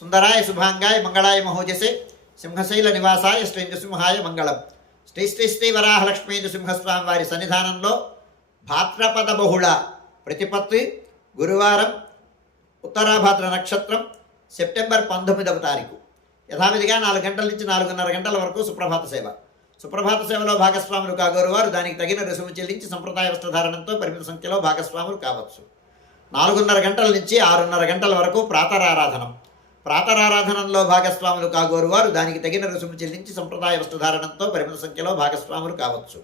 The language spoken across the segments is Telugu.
సుందరాయ శుభాంగాయ మంగళాయ మహోజసే సింహశైల నివాసాయ శ్రీ నృసింహాయ మంగళం. శ్రీ శ్రీ శ్రీ వరాహలక్ష్మీ నృసింహస్వామి వారి సన్నిధానంలో భాద్రపద బహుళ ప్రతిపత్తి గురువారం ఉత్తరాభాద్ర నక్షత్రం సెప్టెంబర్ పంతొమ్మిదవ తారీఖు. యథావిధిగా నాలుగు గంటల నుంచి నాలుగున్నర గంటల వరకు సుప్రభాత సేవ. సుప్రభాత సేవలో భాగస్వాములు కాగోరు వారు దానికి తగిన రుసుము చెల్లించి సంప్రదాయ వస్త్రధారణంతో పరిమిత సంఖ్యలో భాగస్వాములు కావచ్చు. నాలుగున్నర గంటల నుంచి ఆరున్నర గంటల వరకు ప్రాతరారాధనం. ప్రాతరారాధనంలో భాగస్వాములు కాగోరు వారు. దానికి తగిన రుసుము చెల్లించి సంప్రదాయ వస్త్రధారణంతో పరిమిత సంఖ్యలో భాగస్వాములు కావచ్చు.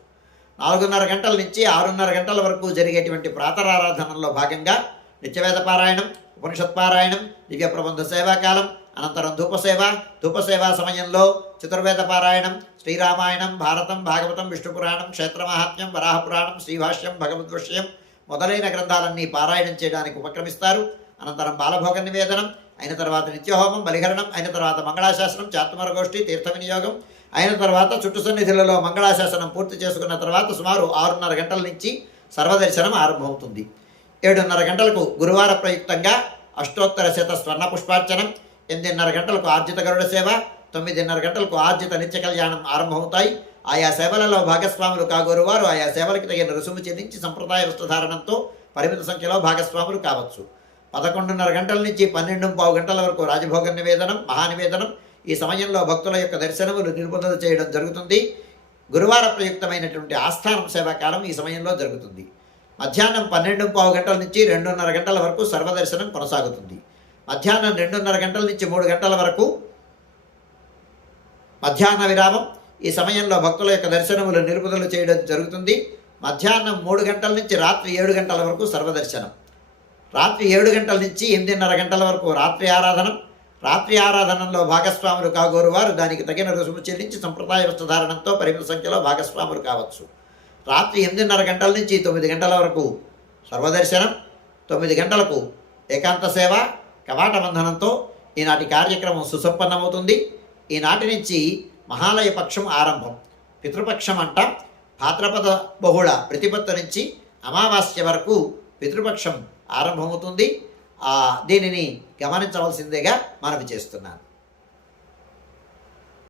నాలుగున్నర గంటల నుంచి ఆరున్నర గంటల వరకు జరిగేటువంటి ప్రాతరారాధనలో భాగంగా నిత్యవేద పారాయణం ఉపనిషత్ పారాయణం దివ్య ప్రబంధ సేవాకాలం అనంతరం ధూపసేవ ధూపసేవా సమయంలో చతుర్వేద పారాయణం శ్రీరామాయణం భారతం భాగవతం విష్ణుపురాణం క్షేత్రమాహాత్మ్యం వరాహపురాణం శ్రీభాష్యం భగవద్విషయం మొదలైన గ్రంథాలన్నీ పారాయణం చేయడానికి ఉపక్రమిస్తారు. అనంతరం బాలభోగ నివేదనం అయిన తర్వాత నిత్యహోమం బలిహరణం అయిన తర్వాత మంగళాశాసనం చాత్మరగోష్ఠి తీర్థ వినియోగం అయిన తర్వాత చుట్టు సన్నిధులలో మంగళాశాసనం పూర్తి చేసుకున్న తర్వాత సుమారు ఆరున్నర గంటల నుంచి సర్వదర్శనం ఆరంభమవుతుంది. ఏడున్నర గంటలకు గురువార ప్రయుక్తంగా అష్టోత్తర శత స్వర్ణ పుష్పార్చనం ఎనిమిదిన్నర గంటలకు ఆర్జిత గరుడ సేవ తొమ్మిదిన్నర గంటలకు ఆర్జిత నిత్య కళ్యాణం ఆరంభమవుతాయి. ఆయా సేవలలో భాగస్వాములు కాగోరు వారు ఆయా సేవలకు తగిన రుసుము చెల్లించి సంప్రదాయ వస్త్రధారణంతో పరిమిత సంఖ్యలో భాగస్వాములు కావచ్చు. పదకొండున్నర గంటల నుంచి పన్నెండు పావు గంటల వరకు రాజభోగ నివేదనం మహానివేదనం ఈ సమయంలో భక్తుల యొక్క దర్శనములు నిలుపుదల చేయడం జరుగుతుంది. గురువార ప్రయుక్తమైనటువంటి ఆస్థానం సేవాకాలం ఈ సమయంలో జరుగుతుంది. మధ్యాహ్నం పన్నెండు పావు గంటల నుంచి రెండున్నర గంటల వరకు సర్వదర్శనం కొనసాగుతుంది. మధ్యాహ్నం రెండున్నర గంటల నుంచి మూడు గంటల వరకు మధ్యాహ్న విరామం. ఈ సమయంలో భక్తుల యొక్క దర్శనములు నిలుపుదల చేయడం జరుగుతుంది. మధ్యాహ్నం మూడు గంటల నుంచి రాత్రి ఏడు గంటల వరకు సర్వదర్శనం. రాత్రి ఏడు గంటల నుంచి ఎనిమిదిన్నర గంటల వరకు రాత్రి ఆరాధనం. రాత్రి ఆరాధనలో భాగస్వాములు కాగోరు వారు. దానికి తగిన రుసుము చెల్లించి సంప్రదాయ వస్త్రధారణంతో పరిమిత సంఖ్యలో భాగస్వాములు కావచ్చు. రాత్రి ఎనిమిదిన్నర గంటల నుంచి తొమ్మిది గంటల వరకు సర్వదర్శనం తొమ్మిది గంటలకు ఏకాంత సేవ కవాట బంధనంతో ఈనాటి కార్యక్రమం సుసంపన్నమవుతుంది. ఈనాటి నుంచి మహాలయ పక్షం ఆరంభం. పితృపక్షం అంట. భాద్రపద బహుళ ప్రతిపత్తి నుంచి అమావాస్య వరకు పితృపక్షం ఆరంభమవుతుంది. దీనిని గమనించవలసిందేగా మనవి చేస్తున్నాను.